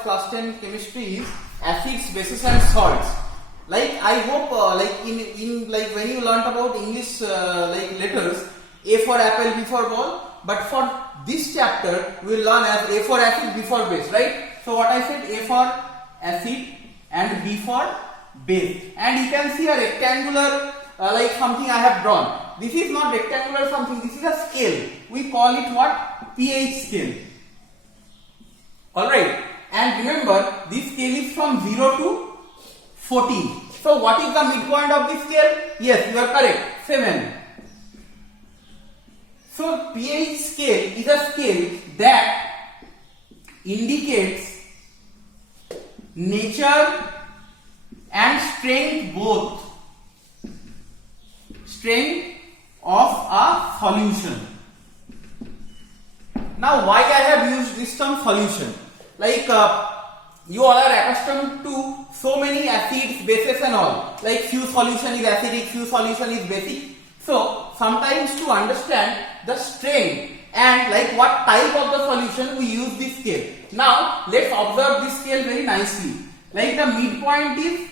of class 10 chemistry is acids, bases and salts. Like I hope like in like when you learnt about English like letters, A for apple, B for ball, but for this chapter we will learn as A for acid, B for base, right? So what I said, A for acid and B for base, and you can see a rectangular like something I have drawn. This is not rectangular something, this is a scale. We call it what? pH scale. Alright, and remember this scale is from 0 to 14. So what is the midpoint of this scale? Yes, you are correct, 7. So pH scale is a scale that indicates nature and strength both. Strength of a solution. Now why I have used this term solution? Like you all are accustomed to so many acids, bases and all. Like few solution is acidic, few solution is basic. So sometimes to understand the strength and like what type of the solution we use this scale. Now let's observe this scale very nicely. Like the midpoint is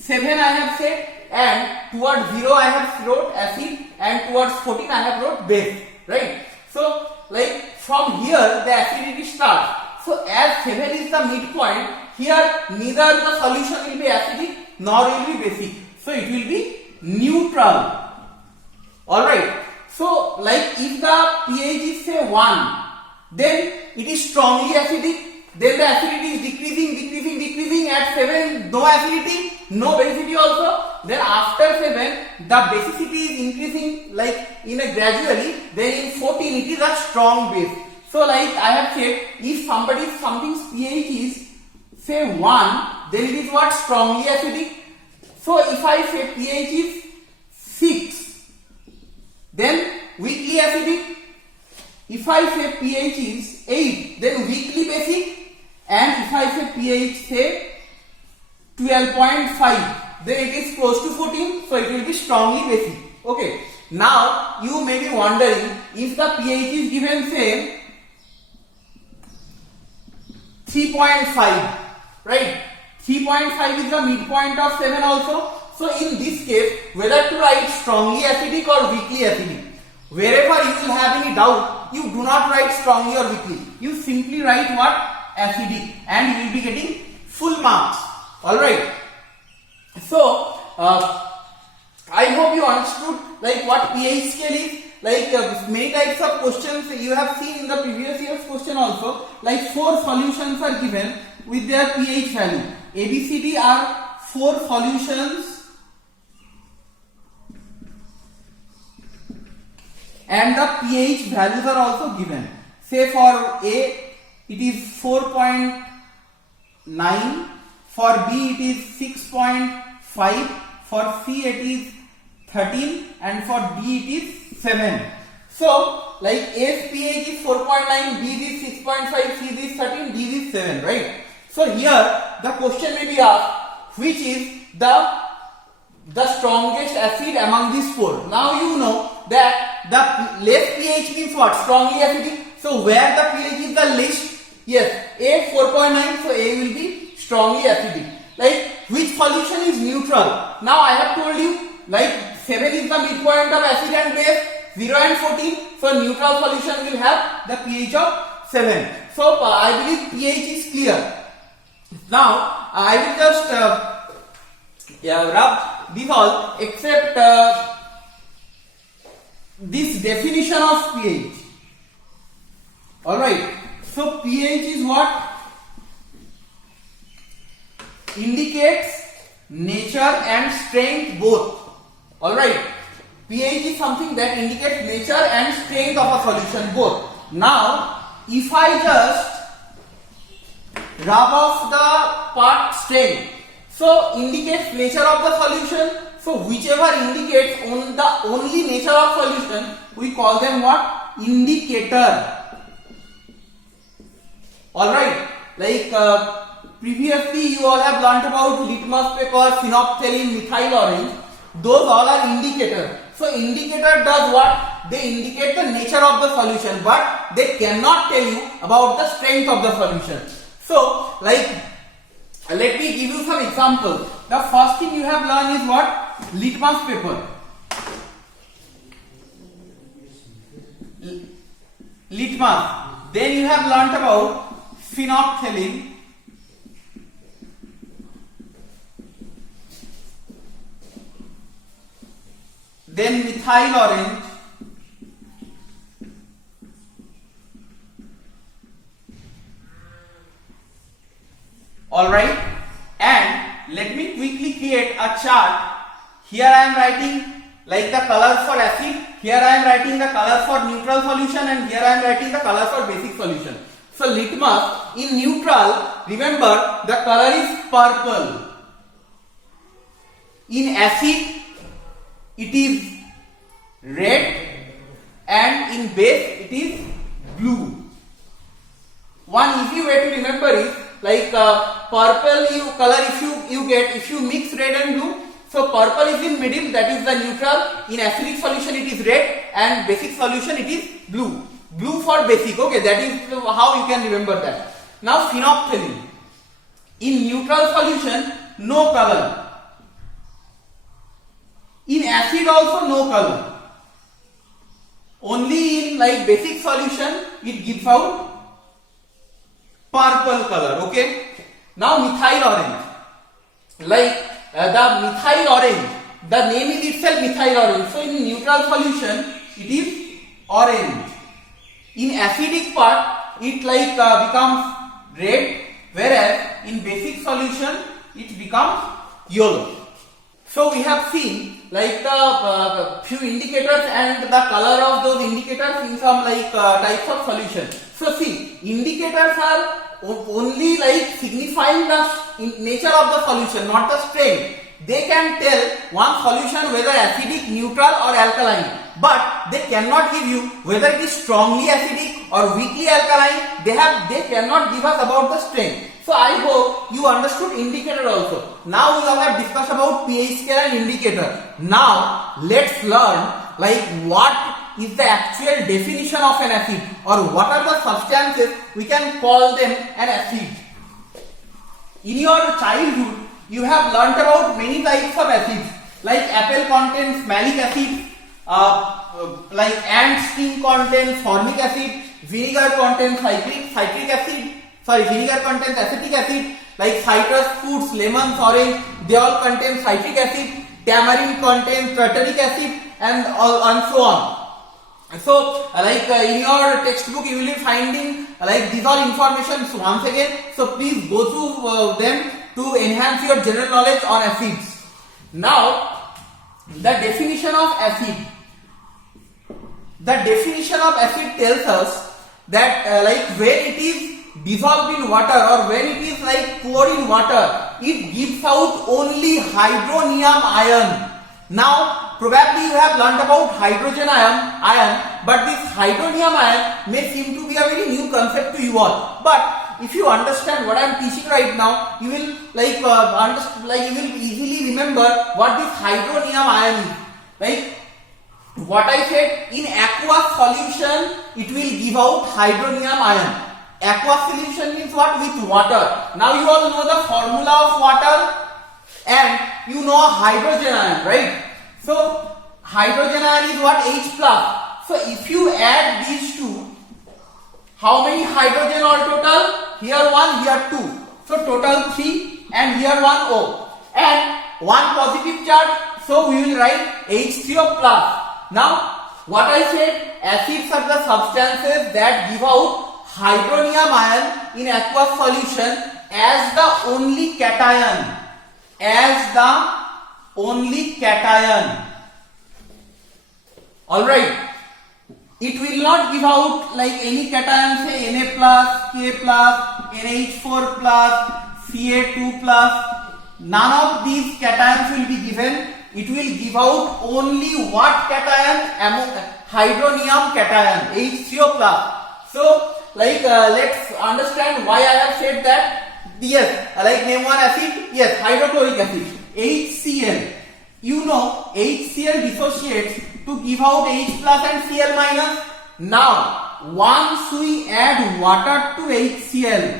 7 I have said, and towards 0 I have wrote acid, and towards 14 I have wrote base, right? So like from here the acidity starts. So as 7 is the midpoint, here neither the solution will be acidic nor will be basic. So it will be neutral. Alright. So like if the pH is say 1, then it is strongly acidic. Then the acidity is decreasing. At 7 no acidity, no basicity also. Then after 7 the basicity is increasing like in a gradually. Then in 14 it is a strong base. So like I have said, if something's pH is say 1, then it is what? Strongly acidic. So if I say pH is 6, then weakly acidic. If I say pH is 8, then weakly basic. And if I say pH say 12.5, then it is close to 14, so it will be strongly basic. Okay. Now you may be wondering, if the pH is given say 3.5, right? 3.5 is the midpoint of 7 also. So in this case, whether to write strongly acidic or weakly acidic, wherever you will have any doubt, you do not write strongly or weakly. You simply write what? Acidic, and you will be getting full marks. Alright. So I hope you understood like what pH scale is. Like many types of questions you have seen in the previous year's question also. Like 4 solutions are given with their pH value. ABCD are 4 solutions, and the pH values are also given. Say for A it is 4.9, for B it is 6.5, for C it is 13, and for D it is 7. So like A's pH is 4.9, B's is 6.5, C's is 13, D's is 7, right? So here the question may be asked, which is the strongest acid among these 4. Now you know that the less pH means what? Strongly acidic. So where the pH is the least? Yes, A 4.9, so A will be strongly acidic. Like which solution is neutral? Now I have told you like 7 is the midpoint of acid and base, 0 and 14. So neutral solution will have the pH of 7. So I believe pH is clear. Now I will just rub this all except this definition of pH. Alright. So pH is what? Indicates nature and strength both. Alright. pH is something that indicates nature and strength of a solution both. Now if I just rub off the part strength, so indicates nature of the solution. So whichever indicates on the only nature of solution, we call them what? Indicator. Alright, like previously you all have learnt about litmus paper, phenolphthalein, methyl orange. Those all are indicators. So indicator does what? They indicate the nature of the solution, but they cannot tell you about the strength of the solution. So like let me give you some examples. The first thing you have learned is what? Litmus paper. Litmus. Then you have learnt about phenolphthalein. Then methyl orange. Alright, and let me quickly create a chart. Here I am writing like the colors for acid, here I am writing the colors for neutral solution, and here I am writing the colors for basic solution. So litmus in neutral, remember the color is purple. In acid it is red, and in base it is blue. One easy way to remember is like purple color if you mix red and blue, so purple is in middle, that is the neutral. In acidic solution it is red, and basic solution it is blue. Blue for basic, okay, that is how you can remember that. Now phenolphthalein, in neutral solution no color, in acid also no color, only in like basic solution it gives out purple color, okay. Now methyl orange, like the methyl orange, the name is itself methyl orange, so in neutral solution it is orange. In acidic part it like becomes red, whereas in basic solution it becomes yellow. So we have seen like the few indicators and the color of those indicators in some like types of solution. So see, indicators are only like signifying the nature of the solution, not the strength. They can tell one solution whether acidic, neutral or alkaline, but they cannot give you whether it is strongly acidic or weakly alkaline. They cannot give us about the strength. So I hope you understood indicator also. Now we all have discussed about pH scale and indicator. Now let's learn like what is the actual definition of an acid, or what are the substances we can call them an acid. In your childhood you have learnt about many types of acids, like apple contains malic acid, like ant sting contains formic acid, vinegar contains vinegar contains acetic acid, like citrus fruits, lemons, orange, they all contain citric acid, tamarind contains tartaric acid, and so on. So like in your textbook you will be finding like these all information once again, so please go through them to enhance your general knowledge on acids. Now the definition of acid. The definition of acid tells us that like when it is dissolved in water or when it is like poured in water, it gives out only hydronium ion. Now probably you have learnt about hydrogen ion, but this hydronium ion may seem to be a very new concept to you all. But if you understand what I am teaching right now, you will like you will easily remember what this hydronium ion is. Like what I said, in aqueous solution it will give out hydronium ion. Aqueous solution means what? With water. Now you all know the formula of water and you know hydrogen ion, right? So hydrogen ion is what? H plus. So if you add these two, how many hydrogen all total? Here 1, here 2. So total 3, and here 1 O. And 1 positive charge, so we will write H3O plus. Now what I said, acids are the substances that give out hydronium ion in aqueous solution as the only cation. As the only cation. Alright. It will not give out like any cation, say Na plus, K plus, NH4 plus, Ca2 plus. None of these cations will be given. It will give out only what cation? Hydronium cation, H3O plus. So like let's understand why I have said that. Yes, like name one acid. Yes, hydrochloric acid, HCl. You know HCl dissociates to give out H plus and Cl minus. Now once we add water to HCl,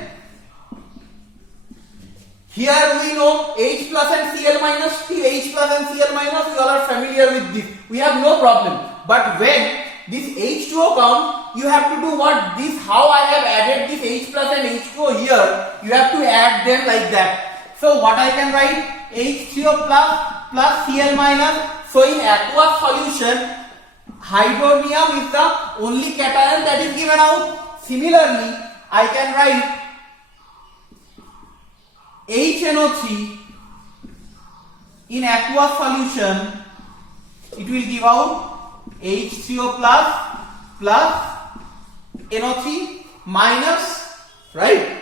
Here we know H plus and Cl minus. H plus and Cl minus, you all are familiar with this. We have no problem. But when this H2O comes, you have to do what? This, how I have added this H plus and H2O here, you have to add them like that. So what I can write? H3O plus Cl minus. So in aqueous solution, hydronium is the only cation that is given out. Similarly, I can write HNO3 in aqueous solution, it will give out H3O plus NO3 minus, right?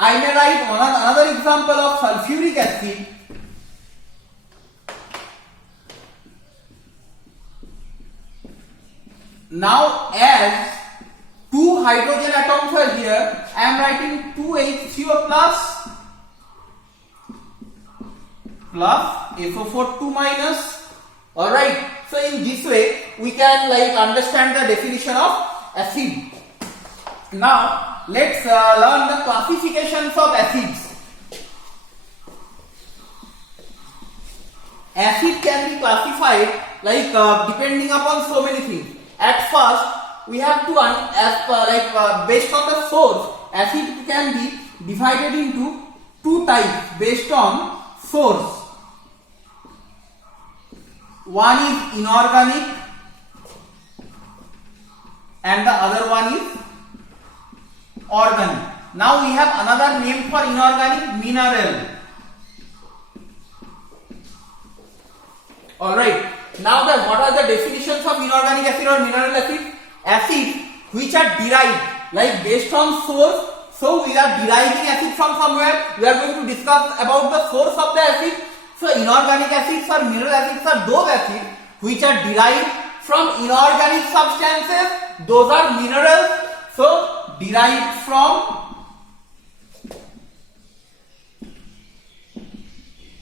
I may write another example of sulfuric acid. Now as two hydrogen atoms are here, I am writing 2H3O plus SO4 2 minus. Alright, so in this way we can understand the definition of acid. Now let's learn the classifications of acids. Acid can be classified depending upon so many things. At first we have to based on the source, acid can be divided into two types based on source. One is inorganic and the other one is organic. Now we have another name for inorganic, mineral. Alright, now what are the definitions of inorganic acid or mineral acid? Acid which are derived based on source. So we are deriving acid from somewhere. We are going to discuss about the source of the acid. So inorganic acids or mineral acids are those acids which are derived from inorganic substances. Those are minerals. So derived from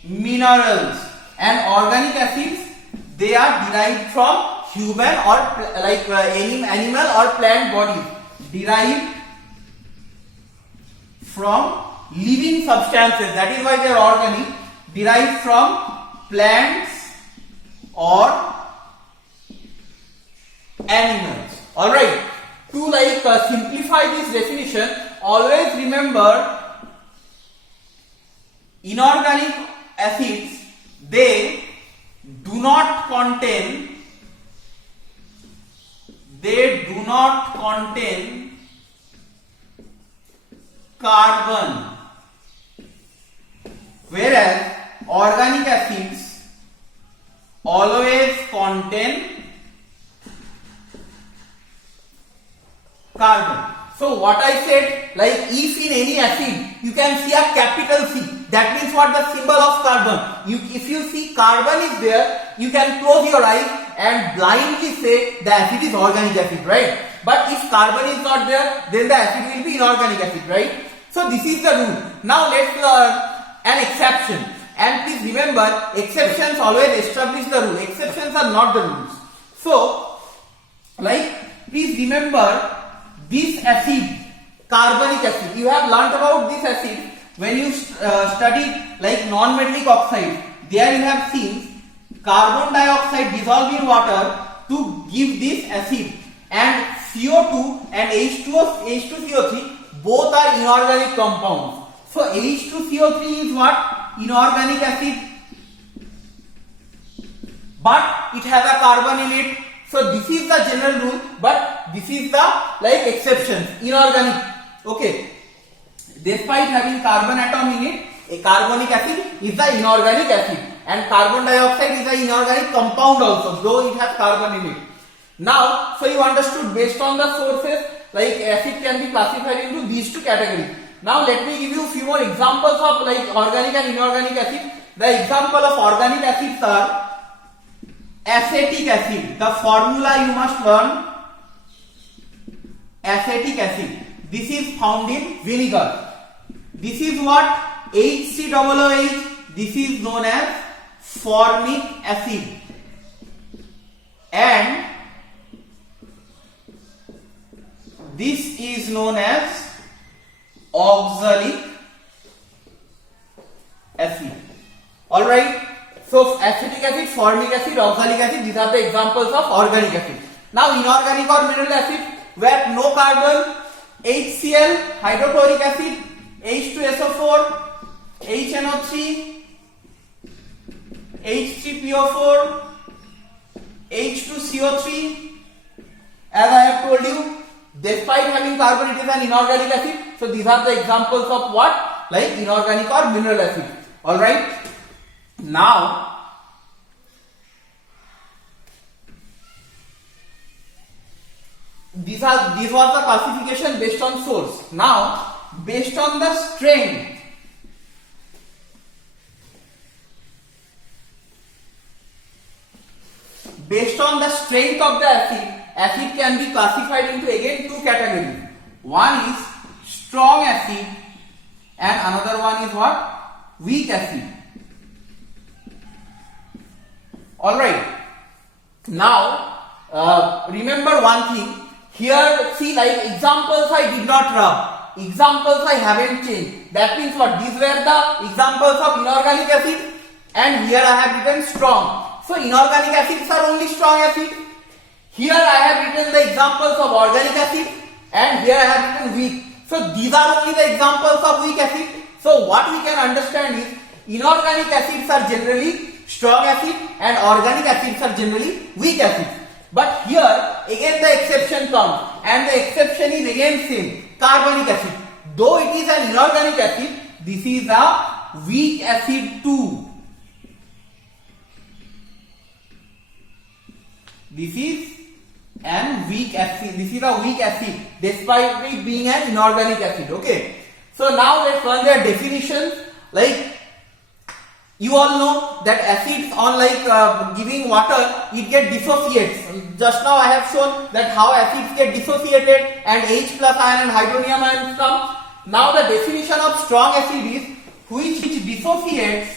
minerals. And organic acids, they are derived from human or animal or plant bodies. Derived from living substances. That is why they are organic. Derived from plants or animals. Alright. To simplify this definition, always remember inorganic acids, they do not contain carbon, whereas organic acids always contain carbon. So what I said, if in any acid you can see a capital C, that means what? The symbol of carbon. If you see carbon is there, you can close your eyes and blindly say the acid is organic acid, right? But if carbon is not there, then the acid will be inorganic acid, right? So this is the rule. Now let's learn an exception. And please remember, exceptions always establish the rule. Exceptions are not the rules. So, please remember this acid, carbonic acid. You have learnt about this acid when you studied non-metallic oxide. There you have seen carbon dioxide dissolved in water to give this acid, and CO2 and H2CO3 both are inorganic compounds. So H2CO3 is what? Inorganic acid, but it has a carbon in it. So this is the general rule, but this is the exception, inorganic. Okay. Despite having carbon atom in it, a carbonic acid is the inorganic acid, and carbon dioxide is the inorganic compound also, though it has carbon in it. Now, so you understood based on the sources, acid can be classified into these two categories. Now let me give you a few more examples of organic and inorganic acid. The example of organic acids are acetic acid. The formula you must learn. Acetic acid. This is found in vinegar. This is what? HCOOH. This is known as formic acid. And this is known as oxalic acid. All right. So acetic acid, formic acid, oxalic acid, these are the examples of organic acid. Now inorganic or mineral acid, where no carbon, HCl, hydrochloric acid, H2SO4, HNO3, H3PO4, H2CO3. As I have told you, despite having carbon, it is an inorganic acid. So these are the examples of what? Like inorganic or mineral acid. Alright. Now, this was the classification based on source. Now, based on the strength, based on the strength of the acid can be classified into again two categories. One is strong acid and another one is what? Weak acid. Alright. Now, remember one thing. Here, see, like examples I did not rub. Examples I haven't changed. That means what? These were the examples of inorganic acid and here I have written strong. So inorganic acids are only strong acid. Here I have written the examples of organic acid and here I have written weak. So these are only the examples of weak acid. So what we can understand is inorganic acids are generally strong acid and organic acids are generally weak acid. But here again the exception comes and the exception is again same, carbonic acid. Though it is an inorganic acid, this is a weak acid too. This is a weak acid despite it being an inorganic acid. Okay. So now let's run their definitions. Like you all know that acids on giving water, it get dissociates. Just now I have shown that how acids get dissociated and H plus ion and hydronium ions come. Now the definition of strong acid is which dissociates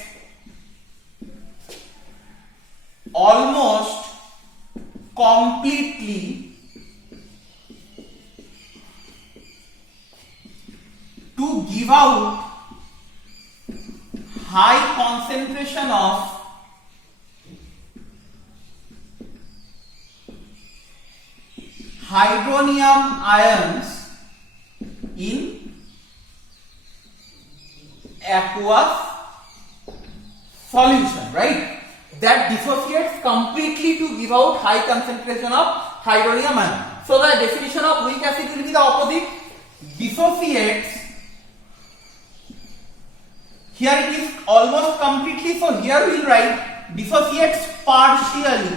almost completely to give out high concentration of hydronium ions in aqueous solution, right? That dissociates completely to give out high concentration of hydronium ion. So the definition of weak acid will be the opposite. Dissociates. Here it is almost completely. So here we will write dissociates partially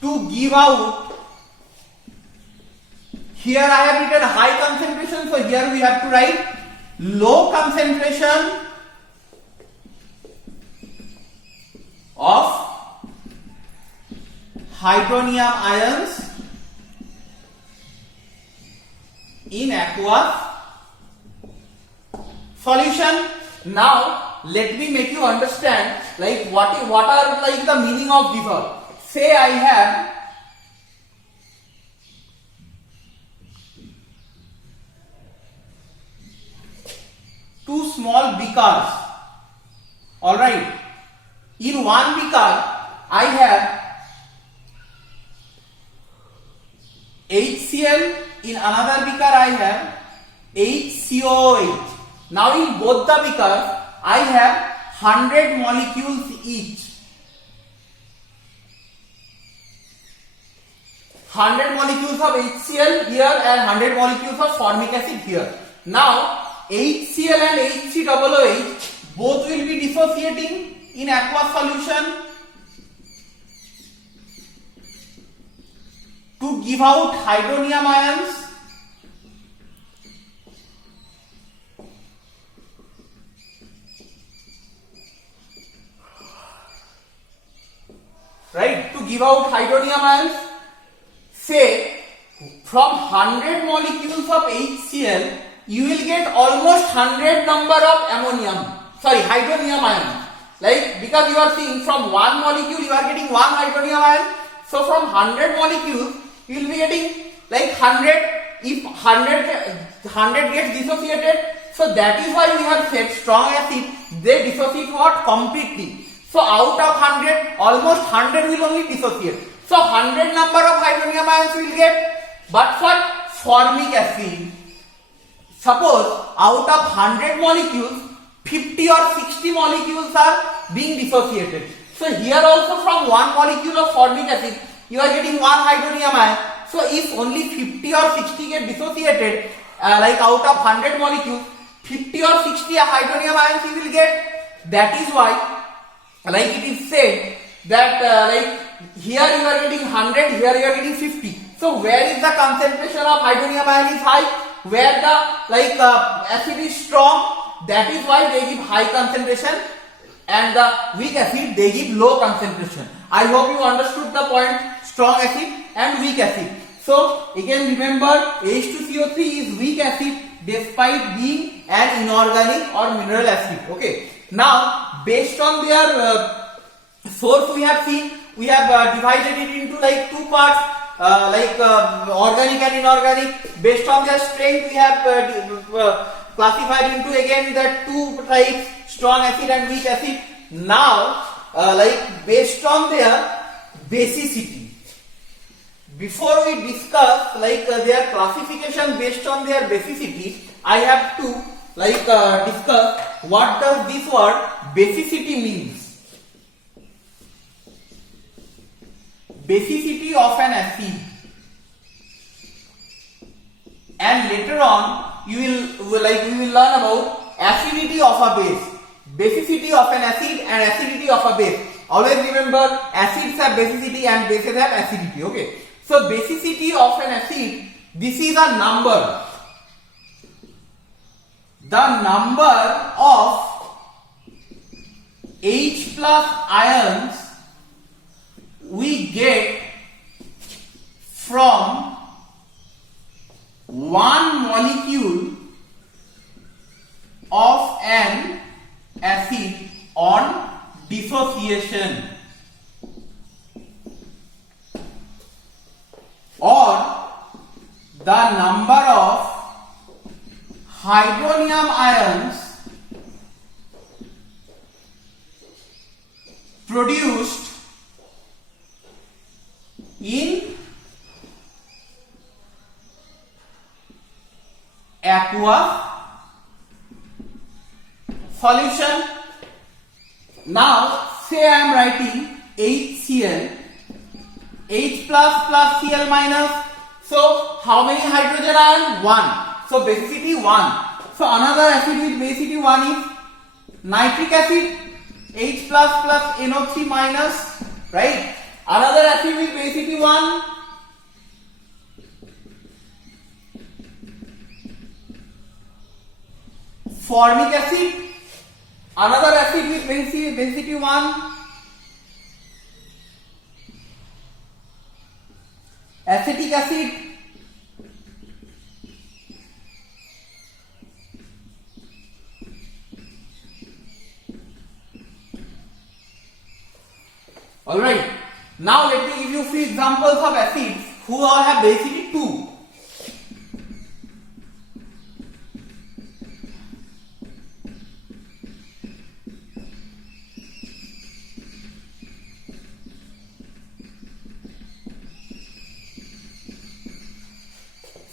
to give out. Here I have written high concentration. So here we have to write low concentration of hydronium ions in aqueous solution. Now let me make you understand like what are like the meaning of these all. Say I have two small beakers. All right. In one beaker, I have HCl. In another beaker, I have HCOH. Now, in both the beakers, I have 100 molecules each. 100 molecules of HCl here and 100 molecules of formic acid here. Now, HCl and HCOOH both will be dissociating in aqueous solution to give out hydronium ions. Right? To give out hydronium ions. Say from 100 molecules of HCl, you will get almost 100 number of hydronium ions. Like because you are seeing from one molecule you are getting one hydronium ion. So from 100 molecules you will be getting like 100. If 100 gets dissociated, So that is why we have said strong acid, they dissociate what? Completely. So out of 100, almost 100 will only dissociate. So 100 number of hydronium ions will get. But for formic acid, suppose out of 100 molecules, 50 or 60 molecules are being dissociated. So here also from one molecule of formic acid, you are getting one hydronium ion. So if only 50 or 60 get dissociated, like out of 100 molecules, 50 or 60 hydronium ions you will get. That is why, like it is said that like here you are getting 100, here you are getting 50. So where is the concentration of hydronium ion is high? Where the acid is strong? That is why they give high concentration, and the weak acid they give low concentration. I hope you understood the point. Strong acid and weak acid. So again remember, H2CO3 is weak acid despite being an inorganic or mineral acid. Okay. Now based on their source, we have seen, we have divided it into like two parts, organic and inorganic. Based on their strength, we have classified into again the two types, strong acid and weak acid. Now based on their basicity, before we discuss their classification based on their basicity, I have to discuss what does this word basicity means. Basicity of an acid, and later on we will learn about acidity of a base. Basicity of an acid and acidity of a base. Always remember, acids have basicity and bases have acidity. Okay. So basicity of an acid, this is a number. The number of H plus ions we get from one molecule of an acid on dissociation, or the number of hydronium ions produced in aqueous solution. Now say I am writing HCl, H plus plus Cl minus. So how many hydrogen ion? 1. So basicity 1. So another acid with basicity 1 is nitric acid, H plus plus NO3 minus, right? Another acid with basicity 1, formic acid. Another acid with basicity 1, acetic acid. Alright, now let me give you few examples of acids who all have basicity 2.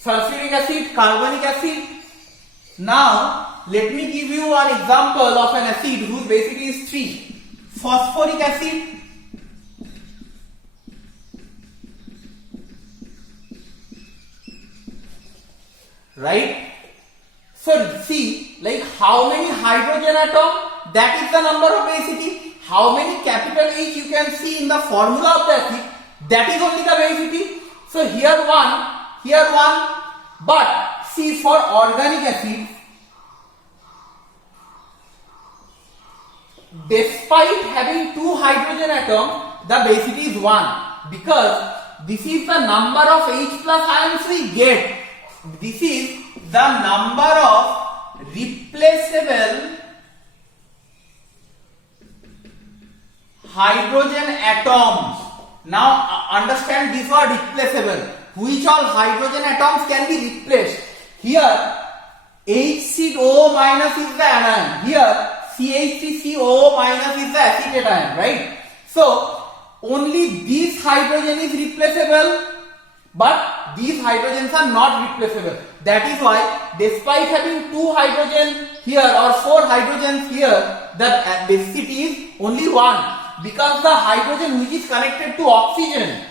Sulfuric acid, carbonic acid. Now let me give you an example of an acid whose basicity is 3. Phosphoric acid, right? So see, like how many hydrogen atom, that is the number of basicity. How many capital H you can see in the formula of the acid, that is only the basicity. So here 1, here 1, but see for organic acid, despite having 2 hydrogen atom, the basicity is 1, because this is the number of H plus ions we get. This is the number of replaceable hydrogen atoms. Now understand this word replaceable. Which all hydrogen atoms can be replaced? Here HCO minus is the anion. Here CH3CO minus is the acetate ion, right? So only this hydrogen is replaceable, but these hydrogens are not replaceable. That is why, despite having 2 hydrogen here or 4 hydrogens here, the basicity is only 1, because the hydrogen which is connected to oxygen,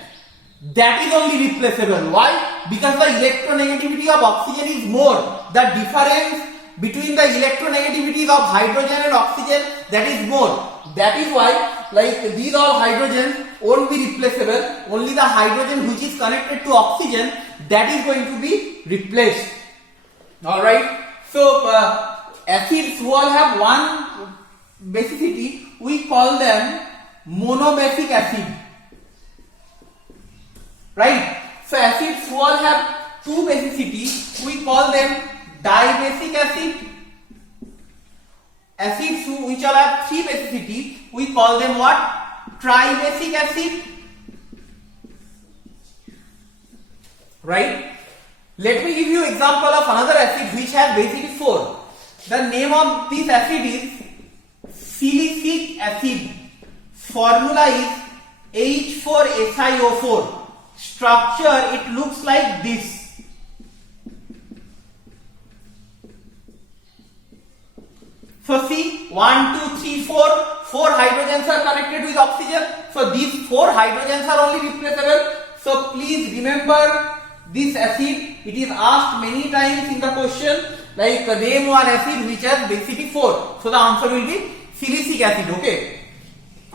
that is only replaceable. Why? Because the electronegativity of oxygen is more. The difference between the electronegativities of hydrogen and oxygen, that is more. That is why, like, these all hydrogens won't be replaceable. Only the hydrogen which is connected to oxygen, that is going to be replaced. Alright. So acids who all have one basicity, we call them monobasic acid. Right? So acids who all have 2 basicity, we call them dibasic acid. Acids which all have 3 basicity, we call them what? Tribasic acid. Right? Let me give you example of another acid which has basicity 4. The name of this acid is silicic acid. Formula is H4SiO4. Structure, it looks like this. So see, 1, 2, 3, 4. 4 hydrogens are connected with oxygen. So these 4 hydrogens are only replaceable. So please remember this acid. It is asked many times in the question, like name one acid which has basicity 4. So the answer will be silicic acid. Okay.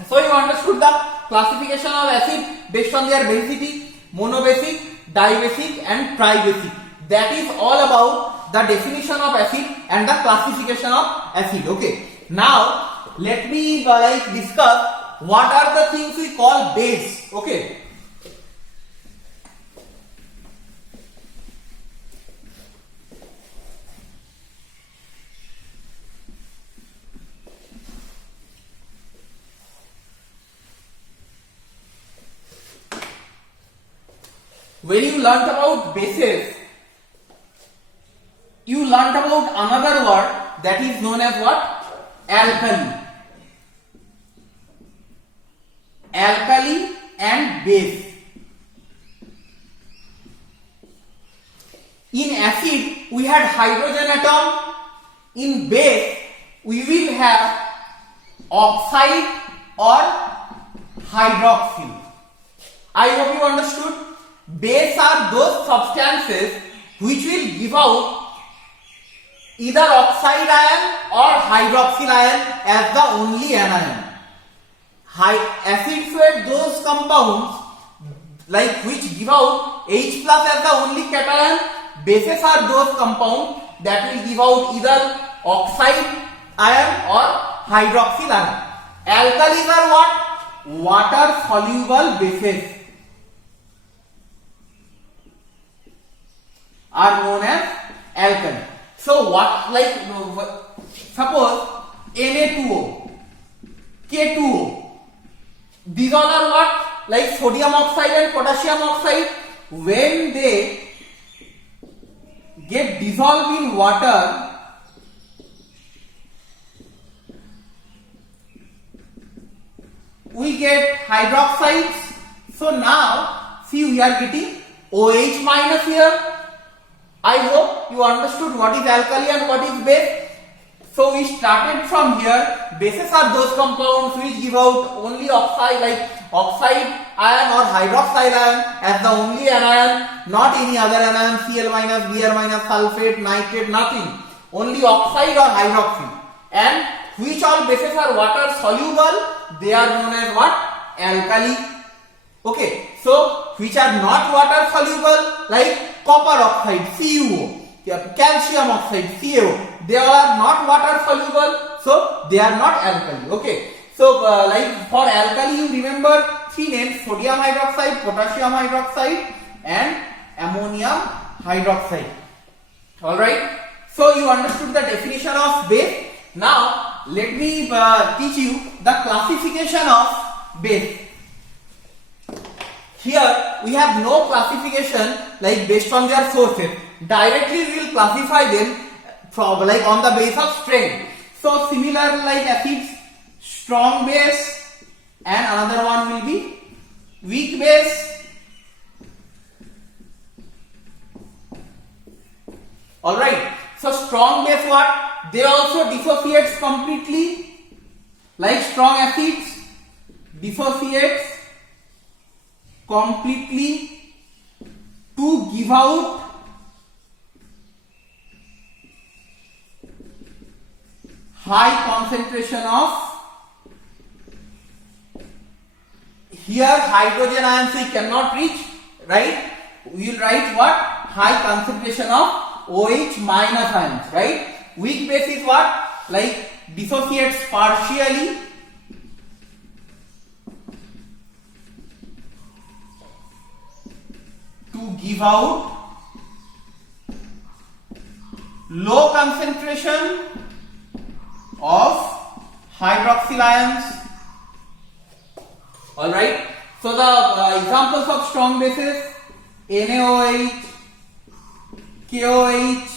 So you understood the classification of acid based on their basicity. Monobasic, dibasic and tribasic. That is all about the definition of acid and the classification of acid. Okay. Now let me discuss what are the things we call base. Okay. When you learnt about bases, you learnt about another word that is known as what? Alkali. Alkali and base. In acid, we had hydrogen atom. In base, we will have oxide or hydroxyl. I hope you understood. Base are those substances which will give out either oxide ion or hydroxyl ion as the only anion. Acids were those compounds like which give out H plus as the only cation. Bases are those compounds that will give out either oxide ion or hydroxyl ion. Alkalis are what? Water soluble bases are known as alkali. So what, like suppose Na2O, K2O, these all are what? Like sodium oxide and potassium oxide. When they get dissolved in water, we get hydroxides. So now see, we are getting OH minus here. I hope you understood what is alkali and what is base. So we started from here. Bases are those compounds which give out only oxide, like oxide ion or hydroxyl ion as the only anion, not any other anion, Cl minus, Br minus, sulfate, nitrate, nothing. Only oxide or hydroxyl. And which all bases are water soluble, they are known as what? Alkali. Okay, so which are not water soluble, like copper oxide, CuO, calcium oxide, CaO, they all are not water soluble, so they are not alkali. Okay, so like for alkali you remember 3 names: sodium hydroxide, potassium hydroxide and ammonium hydroxide. Alright, so you understood the definition of base. Now let me teach you the classification of base. Here we have no classification like based on their sources. Directly we will classify them from like on the base of strength. So similar like acids, strong base and another one will be weak base. Alright, so strong base what? They also dissociates completely, like strong acids dissociates completely to give out high concentration of, here hydrogen ions we cannot reach, right? We will write what? High concentration of OH minus ions, right? Weak base is what? Like dissociates partially to give out low concentration of hydroxyl ions. Alright, so the examples of strong bases: NaOH, KOH,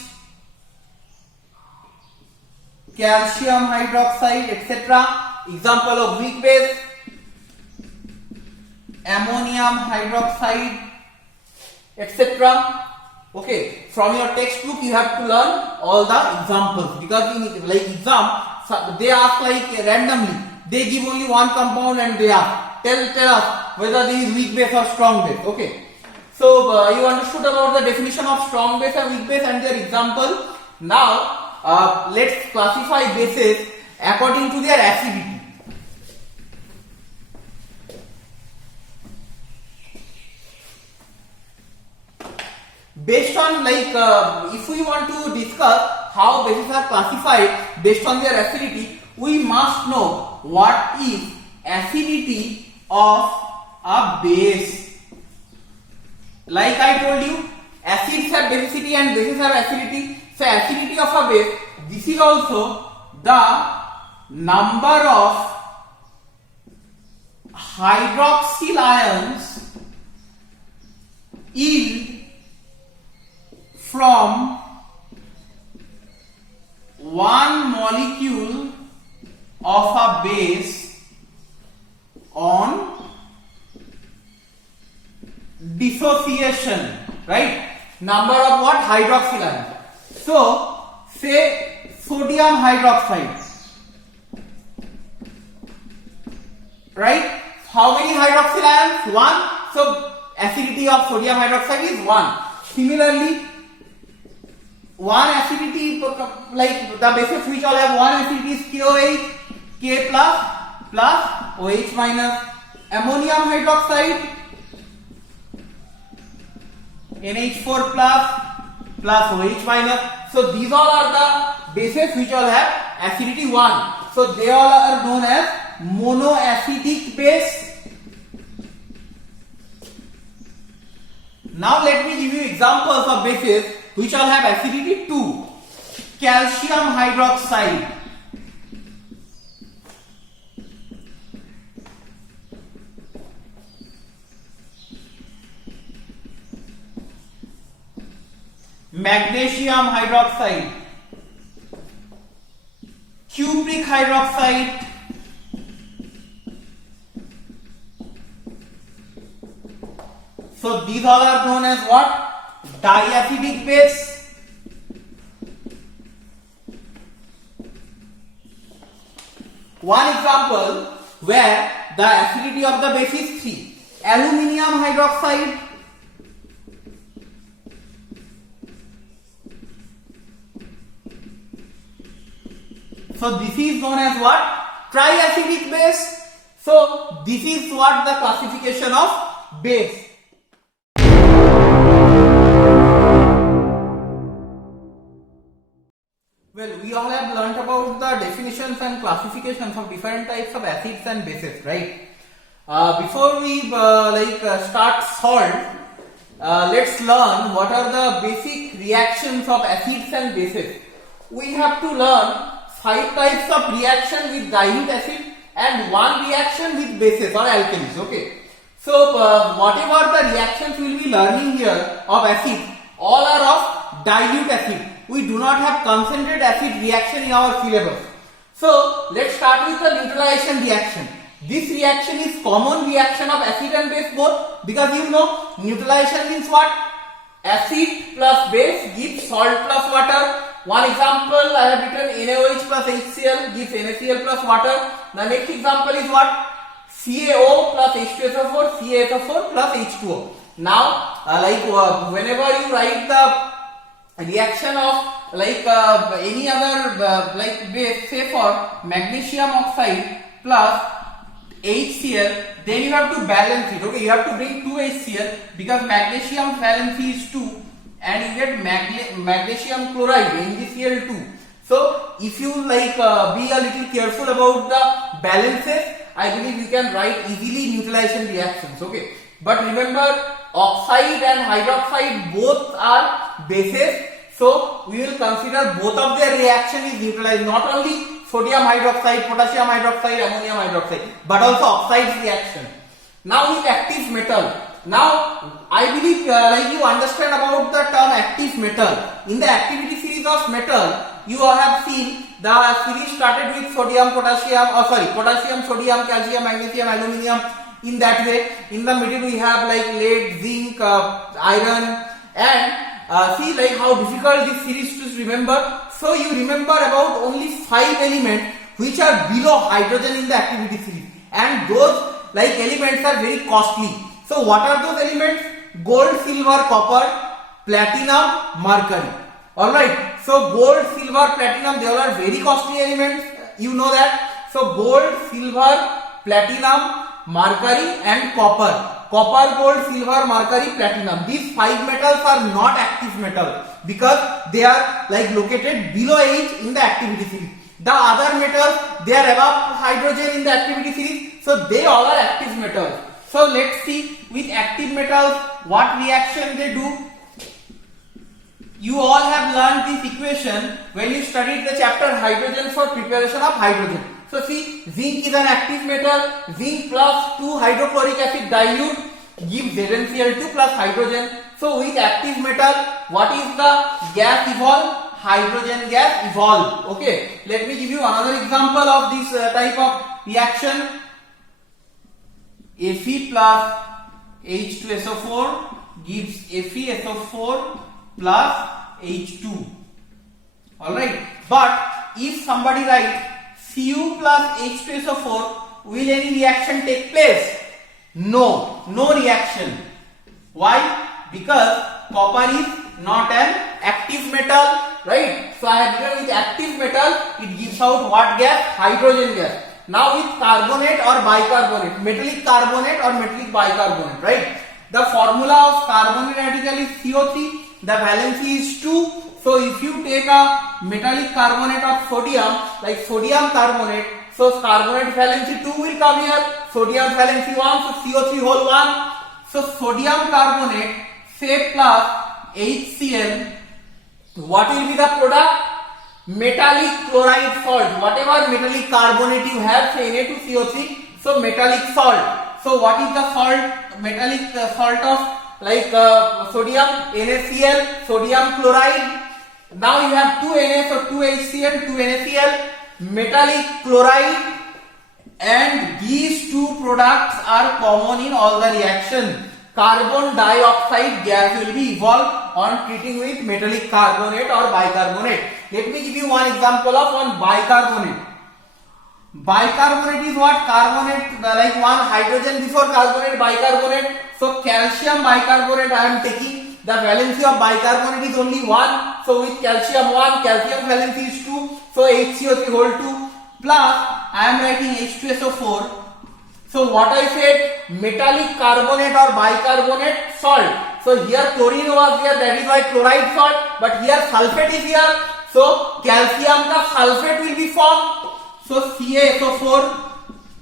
calcium hydroxide, etc. Example of weak base: ammonium hydroxide, etc. Okay, from your textbook you have to learn all the examples, because in like exam they ask like randomly, they give only one compound and they ask tell us whether this is weak base or strong base. Okay, so you understood about the definition of strong base and weak base and their example. Now let's classify bases according to their acidity. Based on like if we want to discuss how bases are classified based on their acidity, we must know what is acidity of a base. Like I told you, acids have basicity and bases have acidity. So acidity of a base, this is also the number of hydroxyl ions yield from one molecule of a base on dissociation, right? Number of what? Hydroxyl ions. So say sodium hydroxide, right? How many hydroxyl ions? 1. So acidity of sodium hydroxide is 1. Similarly, one acidity, like the bases which all have one acidity is KOH, K plus OH minus. Ammonium hydroxide, NH4 plus OH minus. So these all are the bases which all have acidity 1. So they all are known as monoacidic base. Now let me give you examples of bases which all have acidity 2. Calcium hydroxide, magnesium hydroxide, cupric hydroxide, so these all are known as what? Diacidic base. One example where the acidity of the base is 3. Aluminium hydroxide, so this is known as what? Triacidic base. So this is what the classification of base. Well, we all have learnt about the definitions and classifications of different types of acids and bases, right? Before we start salt, let's learn what are the basic reactions of acids and bases. We have to learn 5 types of reaction with dilute acid and 1 reaction with bases or alkalis. Okay. So whatever the reactions we will be learning here of acid, all are of dilute acid. we do not have concentrated acid reaction in our syllabus. So let's start with the neutralization reaction. This reaction is common reaction of acid and base both, because you know neutralization means what? Acid plus base gives salt plus water. One example I have written NaOH plus HCl gives NaCl plus water. The next example is what? CaO plus H2SO4, CaSO4 plus H2O. Now, whenever you write the reaction of any other base, say for magnesium oxide plus HCl, then you have to balance it. Okay, you have to bring 2 HCl because magnesium valency is 2 and you get magnesium chloride NaCl2. So if you be a little careful about the balances, I believe you can write easily neutralization reactions. Okay, but remember oxide and hydroxide both are bases, so we will consider both of their reaction is neutralized, not only sodium hydroxide, potassium hydroxide, ammonium hydroxide, but also oxide reaction. Now with active metal. Now I believe you understand about the term active metal. In the activity series of metal, you have seen the series started with sodium, potassium, sodium, calcium, magnesium, aluminium. In that way, in the middle we have lead, zinc, iron, and see how difficult this series to remember. So you remember about only 5 elements which are below hydrogen in the activity series, and those elements are very costly. So what are those elements? Gold, silver, copper, platinum, mercury. Alright, so gold, silver, platinum, they all are very costly elements, you know that. So gold, silver, platinum, mercury and copper. Copper, gold, silver, mercury, platinum. These 5 metals are not active metals because they are located below H in the activity series. The other metals, they are above hydrogen in the activity series, so they all are active metals. So let's see with active metals what reaction they do. You all have learned this equation when you studied the chapter hydrogen for preparation of hydrogen. So see, zinc is an active metal. Zinc plus 2 hydrochloric acid dilute gives ZnCl2 plus hydrogen. So with active metal, what is the gas evolve? Hydrogen gas evolve. Okay, let me give you another example of this type of reaction. Fe plus H2SO4 gives FeSO4 plus H2. Alright, but if somebody writes Cu plus H2SO4, will any reaction take place? No reaction. Why? Because copper is not an active metal, right? So I have written with active metal, it gives out what gas? Hydrogen gas. Now with carbonate or bicarbonate, metallic carbonate or metallic bicarbonate, right? The formula of carbonate radical is CO3, the valency is 2. So if you take a metallic carbonate of sodium, like sodium carbonate, so carbonate valency 2 will come here, sodium valency 1, so CO3 whole 1. So sodium carbonate, say plus HCl, what will be the product? Metallic chloride salt. Whatever metallic carbonate you have, say Na2CO3, so metallic salt. So what is the salt? Metallic salt of sodium, NaCl, sodium chloride. Now you have 2 Na, so 2 HCl, 2 NaCl, metallic chloride, and these two products are common in all the reactions. Carbon dioxide gas will be evolved on treating with metallic carbonate or bicarbonate. Let me give you one example of one bicarbonate. Bicarbonate is what? Carbonate, like one hydrogen before carbonate, bicarbonate. So calcium bicarbonate I am taking. The valency of bicarbonate is only 1. So with calcium 1, calcium valency is 2. So HCO3 whole 2 plus I am writing H2SO4. So what I said, metallic carbonate or bicarbonate salt. So here chlorine was here, that is why chloride salt, but here sulfate is here. So calcium ka sulfate will be formed. So CaSO4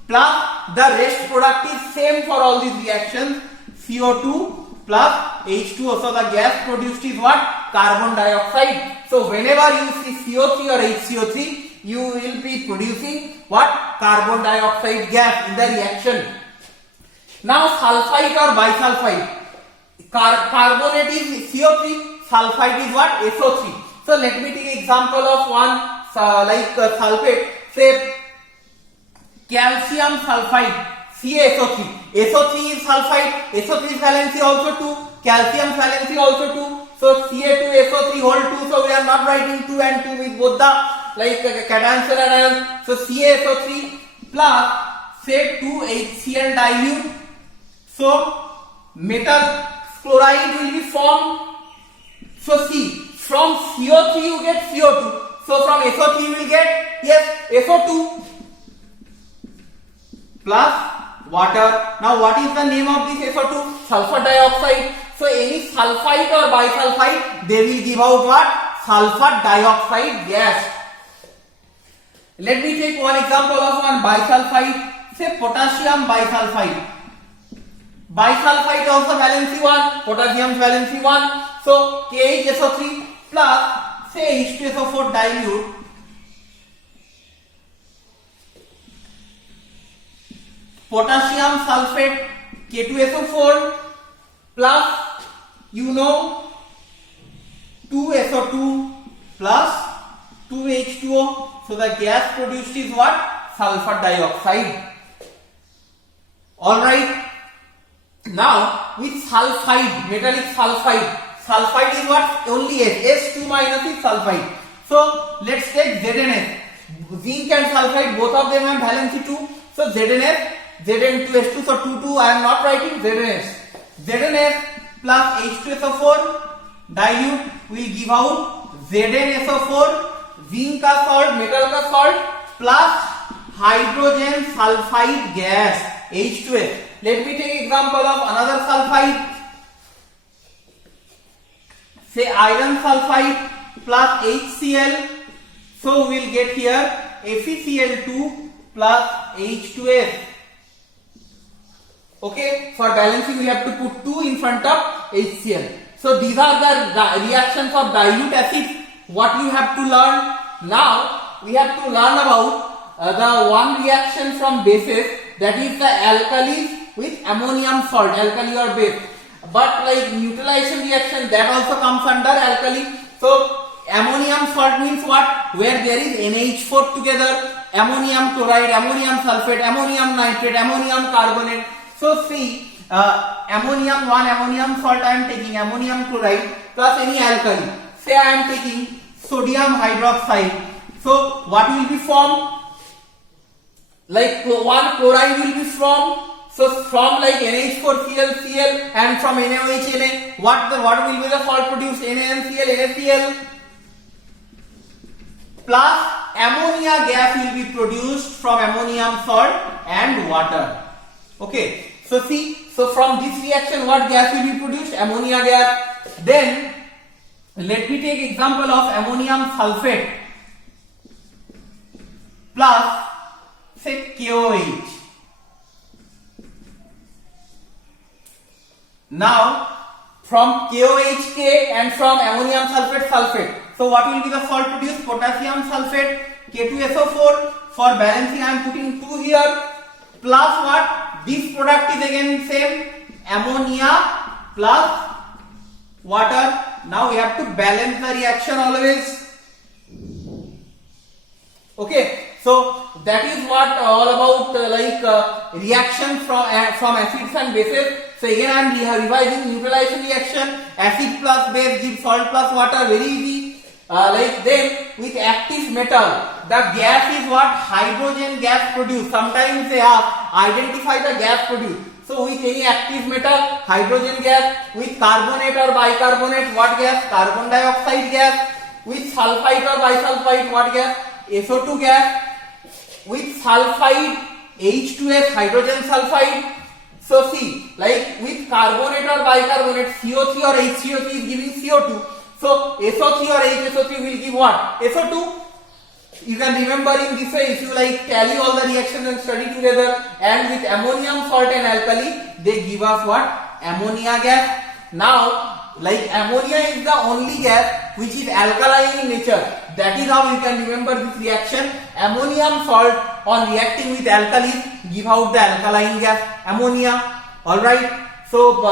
plus the rest product is same for all these reactions. CO2 plus H2O. So the gas produced is what? Carbon dioxide. So whenever you see CO3 or HCO3, you will be producing what? Carbon dioxide gas in the reaction. Now sulfite or bisulfite. Carbonate is CO3, sulfite is what? SO3. So let me take example of one sulfate, say calcium sulfide, CaSO3. SO3 is sulfide, SO3 is valency also 2, calcium valency also 2. So Ca2SO3 whole 2. So we are not writing 2 and 2 with both the cations and anions. So CaSO3 plus say 2HCl dilute. So metal chloride will be formed. So see, from CO3 you get CO2. So from SO3 you will get, yes, SO2 plus water. Now what is the name of this SO2? Sulfur dioxide. So any sulfite or bisulfite, they will give out what? Sulfur dioxide gas. Let me take one example of one bisulfite, say potassium bisulfite. Bisulfite also valency 1, potassium valency 1. So KHSO3 plus say H2SO4 dilute potassium sulfate K2SO4 plus 2SO2 plus 2H2O. So the gas produced is what? Sulfur dioxide. Alright. Now with sulfide, metallic sulfide. Sulfide is what? Only S. S2 minus is sulfide. So let's take ZnS. Zinc and sulfide, both of them have valency 2. So ZnS, Zn2S2, so 2 2 I am not writing ZnS. ZnS plus H2SO4 dilute will give out ZnSO4, zinc का salt, metal का salt plus hydrogen sulfide gas H2S. Let me take example of another sulfide. Say iron sulfide plus HCl. So we will get here FeCl2 plus H2S. Okay, for balancing we have to put 2 in front of HCl. So these are the reactions of dilute acids. What you have to learn? Now we have to learn about the one reaction from bases, that is the alkalis with ammonium salt, alkali or base. But like neutralization reaction, that also comes under alkali. So ammonium salt means what? Where there is NH4 together, ammonium chloride, ammonium sulfate, ammonium nitrate, ammonium carbonate. So see, ammonium 1 ammonium salt I am taking, ammonium chloride plus any alkali. Say I am taking sodium hydroxide. So what will be formed? Like one chloride will be formed. So from like NH4Cl, Cl, and from NaOH, Na, what will be the salt produced? NaNCl, NaCl plus ammonia gas will be produced from ammonium salt and water. Okay, so see, so from this reaction what gas will be produced? Ammonia gas. Then let me take example of ammonium sulfate plus say KOH. Now from KOHK and from ammonium sulfate. So what will be the salt produced? Potassium sulfate K2SO4. For balancing I am putting 2 here plus what? This product is again same, ammonia plus water. Now we have to balance the reaction always. Okay, so that is what all about reaction from acids and bases. So again I am revising neutralization reaction. Acid plus base gives salt plus water, very easy. Then with active metal, the gas is what? Hydrogen gas produced. Sometimes they ask, identify the gas produced. So with any active metal, hydrogen gas. With carbonate or bicarbonate, what gas? Carbon dioxide gas. With sulfite or bisulfite, what gas? SO2 gas. With sulfide, H2S, hydrogen sulfide. So see, like with carbonate or bicarbonate, CO3 or HCO3 is giving CO2. So SO3 or HSO3 will give what? SO2. You can remember in this way, if you like tally all the reactions and study together, and with ammonium salt and alkali, they give us what? Ammonia gas. Now, like ammonia is the only gas which is alkaline in nature. That is how you can remember this reaction. Ammonium salt on reacting with alkali give out the alkaline gas ammonia. Alright. So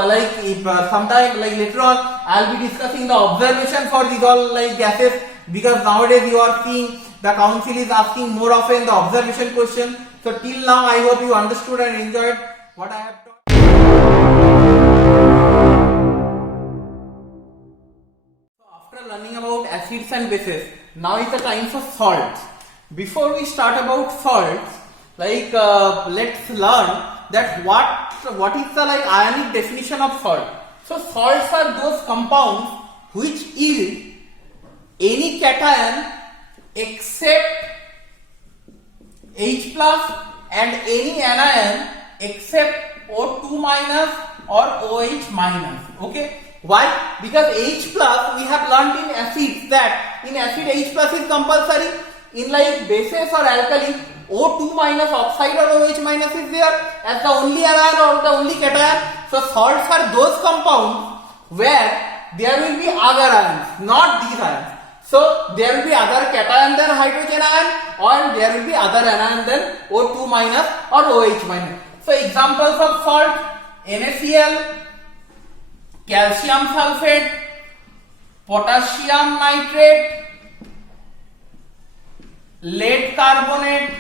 if sometime later on I'll be discussing the observation for these all like gases, because nowadays you are seeing the council is asking more often the observation question. So till now I hope you understood and enjoyed what I have taught. So after learning about acids and bases, now is the time for salts. Before we start about salts, like let's learn that what is the like ionic definition of salt. So salts are those compounds which yield any cation except H plus and any anion except O2 minus or OH minus. Okay, why? Because H plus we have learned in acids that in acid H plus is compulsory. In like bases or alkali, O2 minus oxide or OH minus is there as the only anion or the only cation. So salts are those compounds where there will be other ions, not these ions. So there will be other cation than hydrogen ion, or there will be other anion than O2 minus or OH minus. So examples of salt: NaCl, calcium sulfate, potassium nitrate, lead carbonate.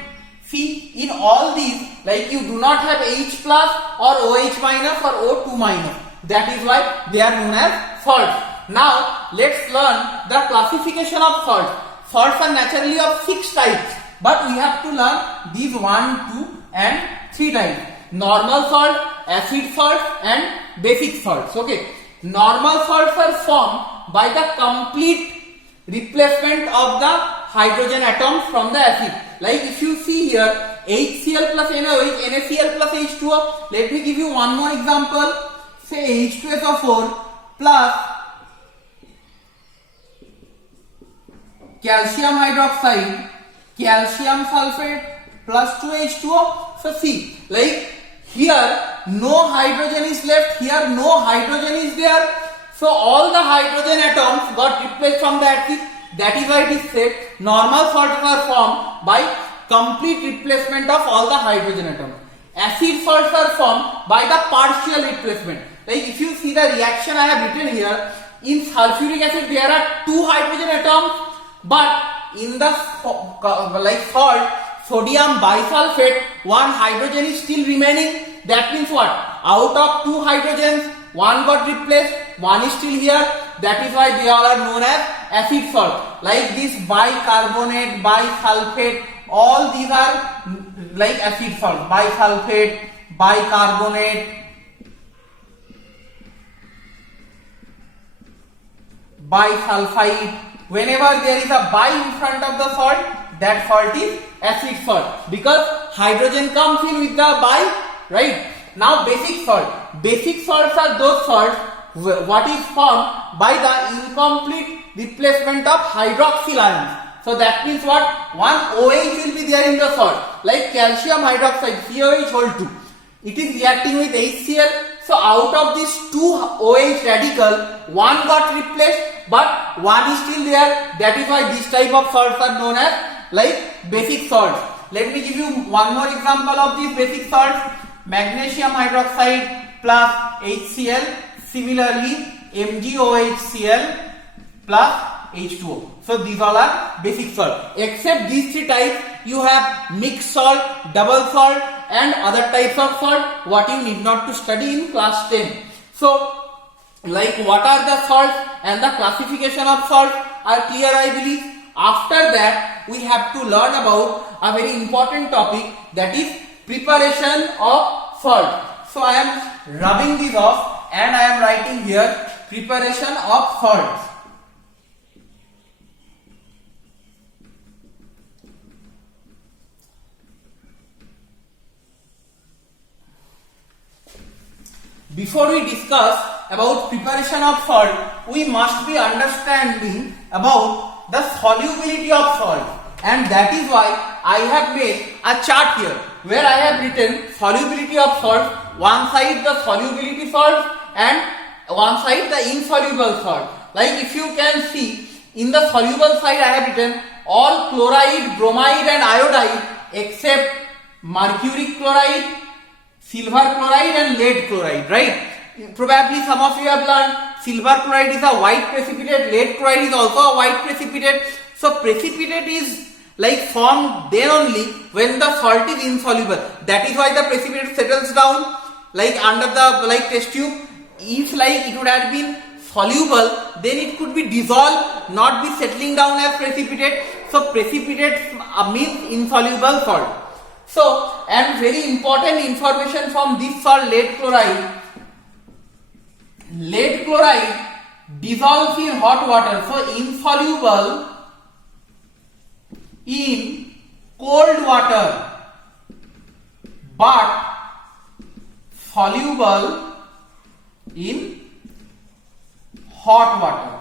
See, in all these, like you do not have H plus or OH minus or O2 minus. That is why they are known as salts. Now let's learn the classification of salts. Salts are naturally of 6 types, but we have to learn these 1, 2 and 3 types: normal salt, acid salt and basic salts. Okay, normal salts are formed by the complete replacement of the hydrogen atoms from the acid. Like if you see here, HCl plus NaOH, NaCl plus H2O. Let me give you one more example. Say H2SO4 plus calcium hydroxide, calcium sulfate plus 2H2O. So see, like here no hydrogen is left, here no hydrogen is there. So all the hydrogen atoms got replaced from the acid. That is why it is said normal salts are formed by complete replacement of all the hydrogen atoms. Acid salts are formed by the partial replacement. Like if you see the reaction I have written here, in sulfuric acid there are 2 hydrogen atoms, but in the like salt, sodium bisulfate, 1 hydrogen is still remaining. That means what? Out of 2 hydrogens, 1 got replaced, 1 is still here. That is why they all are known as acid salt. Like this bicarbonate, bisulfate, all these are like acid salt. Bisulfate, bicarbonate, bisulfite. Whenever there is a bi in front of the salt, that salt is acid salt, because hydrogen comes in with the bi, right? Now basic salt. Basic salts are those salts what is formed by the incomplete replacement of hydroxyl ions. So that means what? 1 OH will be there in the salt, like calcium hydroxide, COH whole 2. It is reacting with HCl. So out of these 2 OH radical, 1 got replaced, but 1 is still there. That is why this type of salts are known as like basic salts. Let me give you one more example of these basic salts. Magnesium hydroxide plus HCl. Similarly, MgOHCl plus H2O. So these all are basic salt. Except these 3 types, you have mixed salt, double salt and other types of salt what you need not to study in class 10. So like what are the salts and the classification of salts are clear, I believe. After that, we have to learn about a very important topic, that is preparation of salt. So I am rubbing this off and I am writing here preparation of salts. Before we discuss about preparation of salt, we must be understanding about the solubility of salt, and that is why I have made a chart here where I have written solubility of salt, one side the solubility salt and one side the insoluble salt. Like if you can see, in the soluble side I have written all chloride, bromide and iodide except mercury chloride, silver chloride and lead chloride, right? Probably some of you have learned silver chloride is a white precipitate, lead chloride is also a white precipitate. So precipitate is like formed then only when the salt is insoluble. That is why the precipitate settles down like under the like test tube. If like it would have been soluble, then it could be dissolved, not be settling down as precipitate. So precipitate means insoluble salt. So, and very important information from this salt, lead chloride. Lead chloride dissolves in hot water, so insoluble in cold water but soluble in hot water.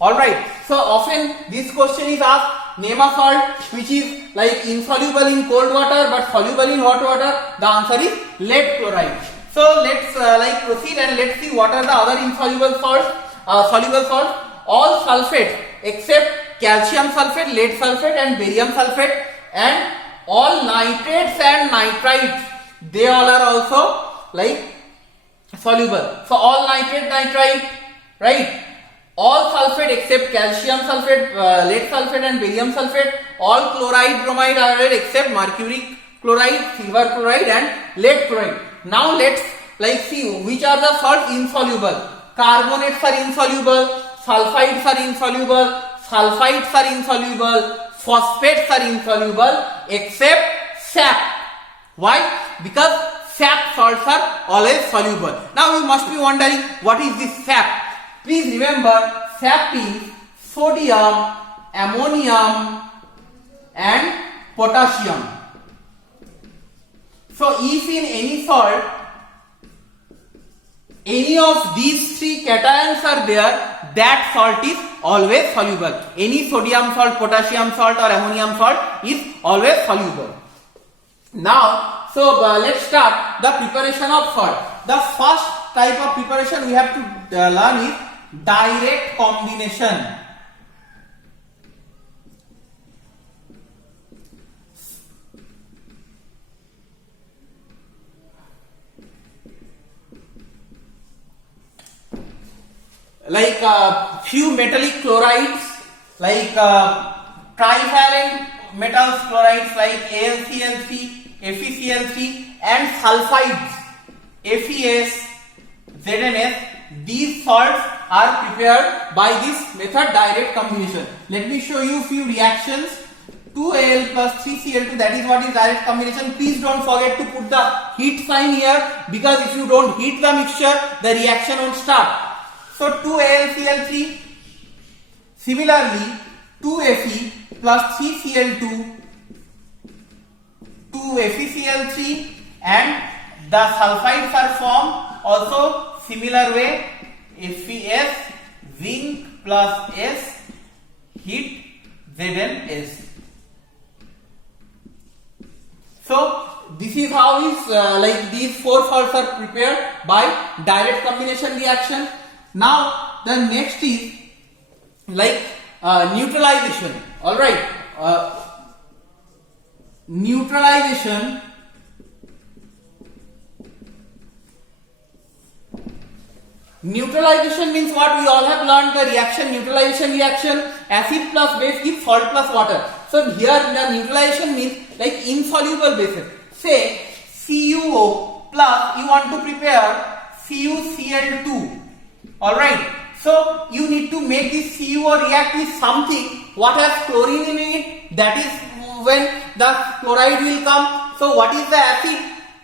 Alright, so often this question is asked, name a salt which is like insoluble in cold water but soluble in hot water. The answer is lead chloride. So let's like proceed and let's see what are the other insoluble salts. Soluble salts, all sulfates except calcium sulfate, lead sulfate and barium sulfate, and all nitrates and nitrites, they all are also like soluble. So all nitrate, nitrite, right? All sulfate except calcium sulfate, lead sulfate and barium sulfate, all chloride, bromide, iodide except mercury chloride, silver chloride and lead chloride. Now let's like see which are the salts insoluble. Carbonates are insoluble, sulfides are insoluble, sulfides are insoluble, phosphates are insoluble except sap. Why? Because sap salts are always soluble. Now you must be wondering what is this sap? Please remember, sap is sodium, ammonium and potassium. So if in any salt any of these three cations are there, that salt is always soluble. Any sodium salt, potassium salt or ammonium salt is always soluble. Now, so let's start the preparation of salt. The first type of preparation we have to learn is direct combination. Like few metallic chlorides, like trivalent metals chlorides like AlCl3, FeCl3 and sulfides, FeS, ZnS. These salts are prepared by this method, direct combination. Let me show you few reactions. 2Al plus 3Cl2, that is what is direct combination. Please don't forget to put the heat sign here, because if you don't heat the mixture, the reaction won't start. So 2AlCl3, similarly 2Fe plus 3Cl2, 2FeCl3, and the sulfides are formed also similar way, FeS, zinc plus S, heat ZnS. So this is how is like these four salts are prepared by direct combination reaction. Now the next is like neutralization. All right, neutralization. Neutralization means what we all have learned, the reaction, neutralization reaction, acid plus base gives salt plus water. So here the neutralization means like insoluble bases. Say CuO plus you want to prepare CuCl2. Alright, so you need to make this CuO react with something what has chlorine in it, that is when the chloride will come. So what is the acid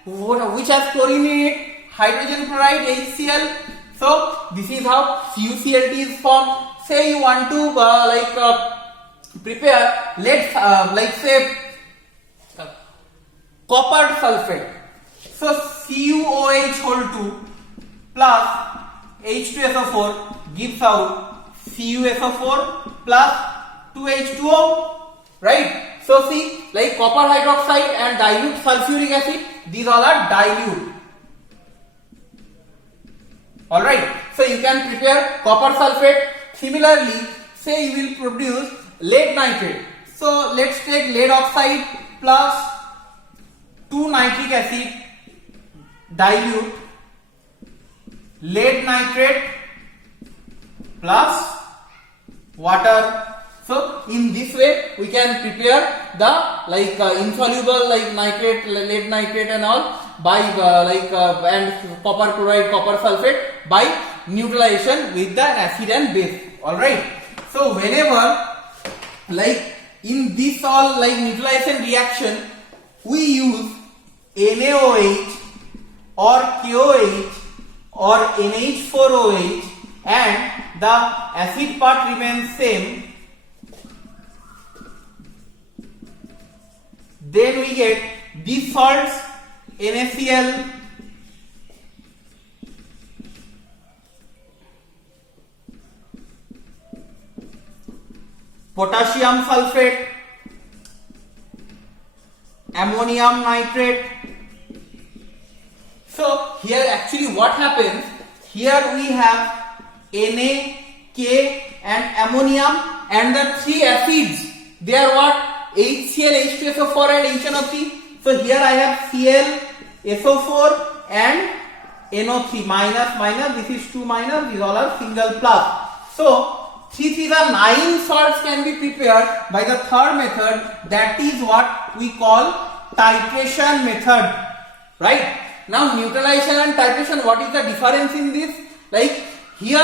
which has chlorine in it? Hydrogen chloride, HCl. So this is how CuCl2 is formed. Say you want to prepare, let's like say copper sulfate. So CuOH whole 2 plus H2SO4 gives out CuSO4 plus 2H2O, right? So see, like copper hydroxide and dilute sulfuric acid, these all are dilute. Alright, so you can prepare copper sulfate. Similarly, say you will produce lead nitrate. So let's take lead oxide plus 2 nitric acid dilute lead nitrate plus water. So in this way we can prepare the insoluble like nitrate, lead nitrate and all by and copper chloride, copper sulfate by neutralization with the acid and base. All right. So whenever like in this all like neutralization reaction we use NaOH or KOH or NH4OH and the acid part remains same, then we get these salts NaCl, potassium sulfate, ammonium nitrate. So here actually what happens, here we have Na, K and ammonium and the three acids, they are what? HCl, H2SO4 and HNO3. So here I have Cl, SO4 and NO3 minus minus, this is 2 minus, these all are single plus. So these are 9 salts can be prepared by the third method, that is what we call titration method, right? Now neutralization and titration, what is the difference in this? Like here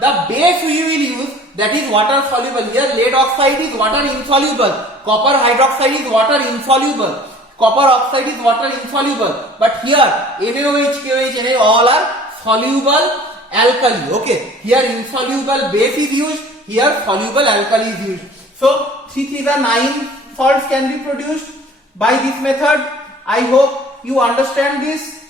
the base we will use, that is water soluble. Here lead oxide is water insoluble, copper hydroxide is water insoluble, copper oxide is water insoluble, but here NaOH, KOH, Na all are soluble alkali. Okay, here insoluble base is used, here soluble alkali is used. So these are 9 salts can be produced by this method. I hope you understand this,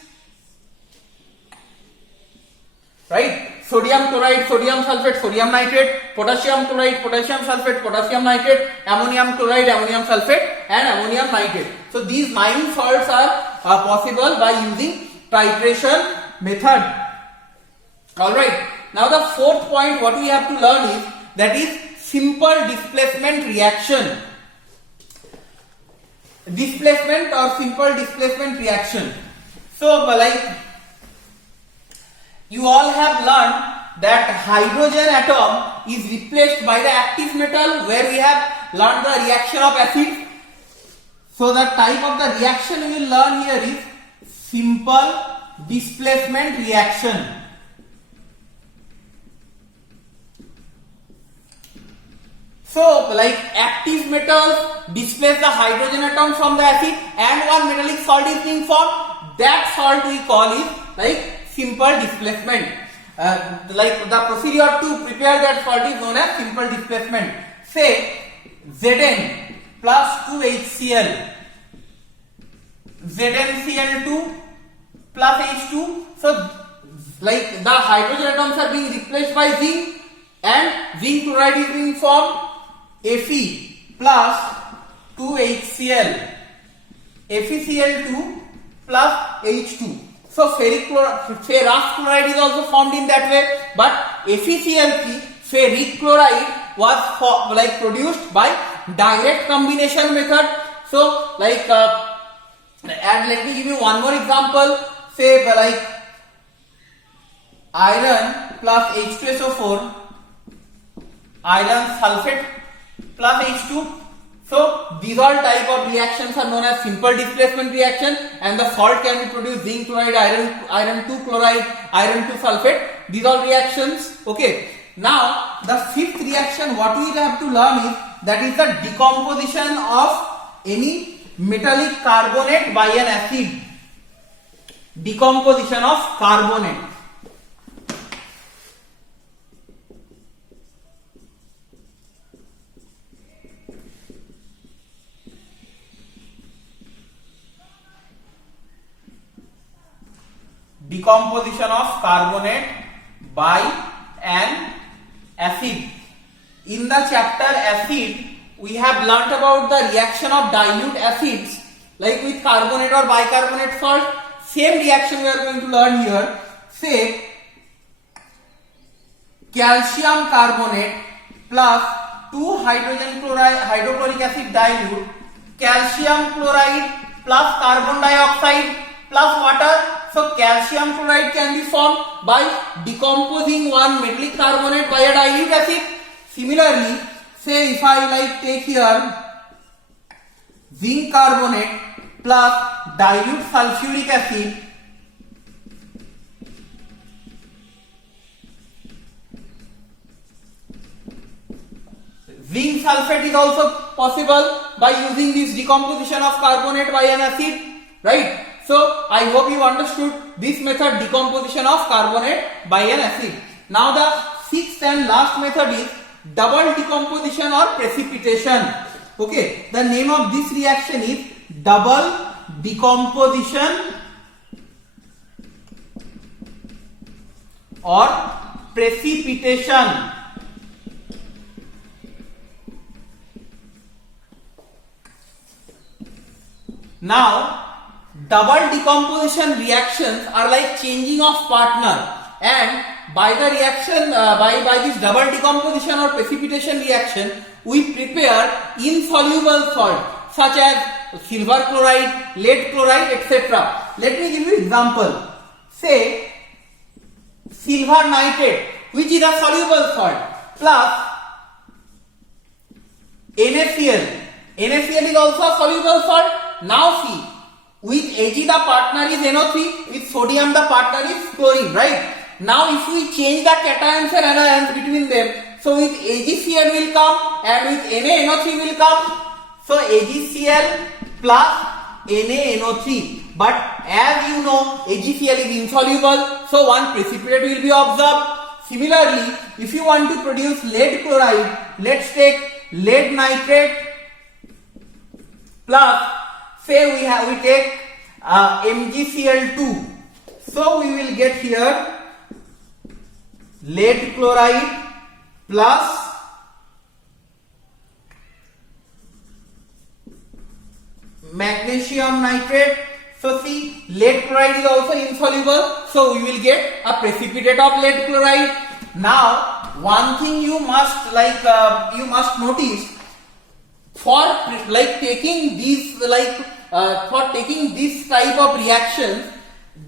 right? Sodium chloride, sodium sulfate, sodium nitrate, potassium chloride, potassium sulfate, potassium nitrate, ammonium chloride, ammonium sulfate and ammonium nitrate. So these 9 salts are possible by using titration method. Alright, now the fourth point what we have to learn is, that is simple displacement reaction. Displacement or simple displacement reaction. So like you all have learned that hydrogen atom is replaced by the active metal, where we have learned the reaction of acid. So the type of the reaction we will learn here is simple displacement reaction. So like active metals displace the hydrogen atom from the acid and one metallic salt is being formed. That salt we call is like simple displacement. Like the procedure to prepare that salt is known as simple displacement. Say Zn plus 2HCl, ZnCl2 plus H2. So like the hydrogen atoms are being replaced by zinc and zinc chloride is being formed, Fe plus 2HCl, FeCl2 plus H2. So ferrous chloride is also formed in that way, but FeCl3, ferric chloride, was produced by direct combination method. So like and let me give you one more example. Say like iron plus H2SO4, iron sulfate plus H2. So these all type of reactions are known as simple displacement reaction, and the salt can be produced zinc chloride, iron 2 chloride, iron 2 sulfate. These all reactions. Okay. Now the fifth reaction what we have to learn is, that is the decomposition of any metallic carbonate by an acid. Decomposition of carbonate. Decomposition of carbonate by an acid. In the chapter acid, we have learnt about the reaction of dilute acids like with carbonate or bicarbonate salt. Same reaction we are going to learn here. Say calcium carbonate plus 2 hydrogen chloride, hydrochloric acid dilute, calcium chloride plus carbon dioxide plus water. So calcium chloride can be formed by decomposing one metallic carbonate by a dilute acid. Similarly, say if I like take here zinc carbonate plus dilute sulfuric acid, zinc sulfate is also possible by using this decomposition of carbonate by an acid, right? So I hope you understood this method, decomposition of carbonate by an acid. Now the sixth and last method is double decomposition or precipitation. Okay, the name of this reaction is double decomposition or precipitation. Now, double decomposition reactions are like changing of partner, and by the reaction by this double decomposition or precipitation reaction, we prepare insoluble salt such as silver chloride, lead chloride, etc. Let me give you example. Say silver nitrate, which is a soluble salt, plus NaCl. NaCl is also a soluble salt. Now see, with Ag the partner is NO3, with sodium the partner is chlorine, right? Now if we change the cations and anions between them, so with AgCl will come and with NaNO3 will come. So AgCl plus NaNO3. But as you know, AgCl is insoluble, so one precipitate will be observed. Similarly, if you want to produce lead chloride, let's take lead nitrate plus, say we take MgCl2. So we will get here lead chloride plus magnesium nitrate. So see, lead chloride is also insoluble, so we will get a precipitate of lead chloride. Now one thing you must notice, for taking these for taking this type of reactions,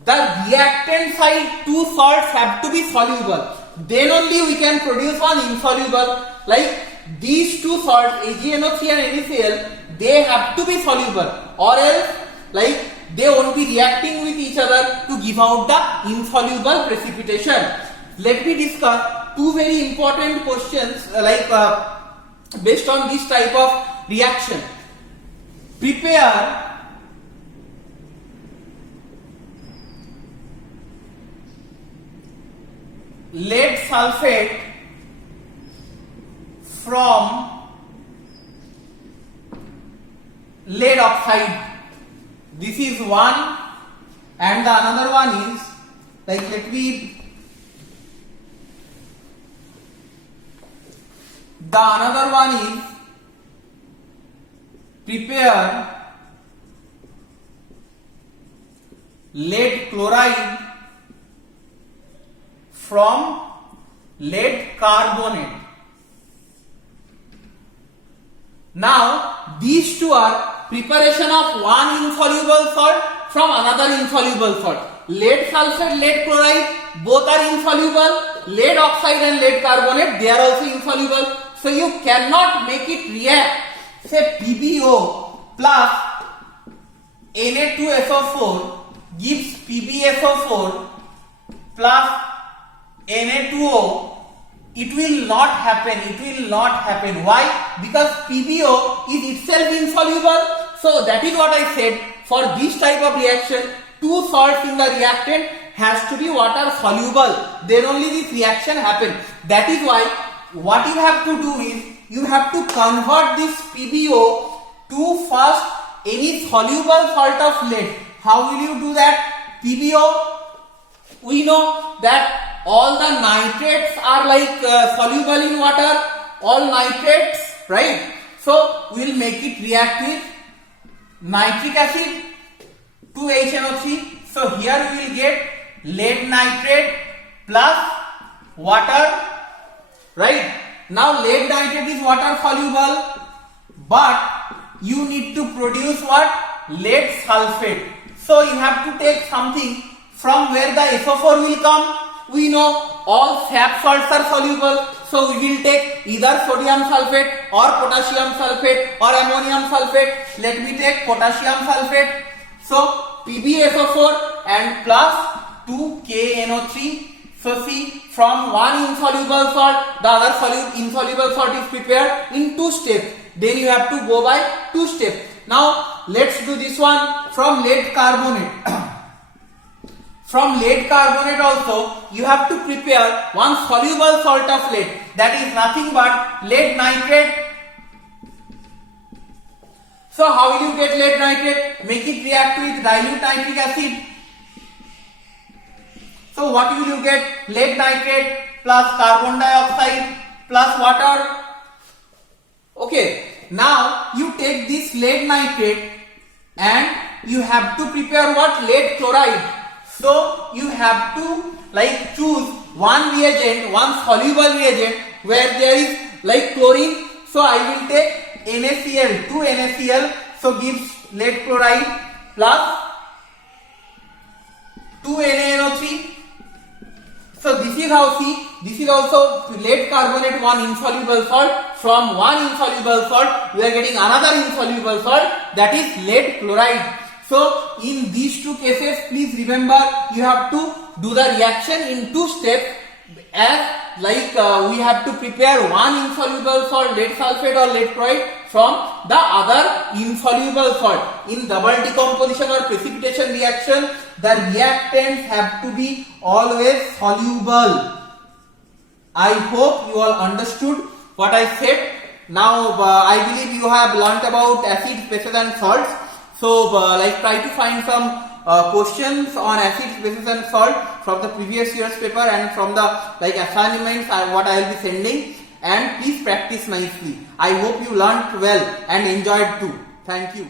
the reactant side two salts have to be soluble. Then only we can produce one insoluble. Like these two salts, AgNO3 and NaCl, they have to be soluble, or else they won't be reacting with each other to give out the insoluble precipitation. Let me discuss two very important questions based on this type of reaction. Prepare lead sulfate from lead oxide. This is one, and the another one is another one is prepare lead chloride from lead carbonate. Now these two are preparation of one insoluble salt from another insoluble salt. Lead sulfate, lead chloride, both are insoluble. Lead oxide and lead carbonate, they are also insoluble. So you cannot make it react. Say PbO plus Na2SO4 gives PbSO4 plus Na2O. It will not happen. Why? Because PbO is itself insoluble. So that is what I said. For this type of reaction, two salts in the reactant has to be water soluble. Then only this reaction happens. That is why what you have to do is you have to convert this PbO to first any soluble salt of lead. How will you do that? PbO, we know that all the nitrates are soluble in water, all nitrates, right? So we will make it react with nitric acid, 2HNO3. So here we will get lead nitrate plus water, right? Now lead nitrate is water soluble, but you need to produce what? Lead sulfate. So you have to take something from where the SO4 will come? We know all sap salts are soluble, so we will take either sodium sulfate or potassium sulfate or ammonium sulfate. Let me take potassium sulfate. So PbSO4 and plus 2KNO3. So see, from one insoluble salt, the other insoluble salt is prepared in 2 steps. Then you have to go by 2 steps. Now let's do this one from lead carbonate. From lead carbonate also, you have to prepare one soluble salt of lead, that is nothing but lead nitrate. So how will you get lead nitrate? Make it react with dilute nitric acid. So what will you get? Lead nitrate plus carbon dioxide plus water. Okay, now you take this lead nitrate and you have to prepare what? Lead chloride. So you have to choose one reagent, one soluble reagent where there is chlorine. So I will take NaCl, 2 NaCl, so gives lead chloride plus 2 NaNO3. So this is how, see, this is also lead carbonate, one insoluble salt. From one insoluble salt we are getting another insoluble salt, that is lead chloride. So in these 2 cases, please remember you have to do the reaction in 2 steps, as we have to prepare one insoluble salt, lead sulfate or lead chloride, from the other insoluble salt. In double decomposition or precipitation reaction, the reactants have to be always soluble. I hope you all understood what I said. Now I believe you have learnt about acids, bases and salts. So try to find some questions on acids, bases and salt from the previous year's paper and from the assignments what I will be sending, and please practice nicely. I hope you learnt well and enjoyed too. Thank you.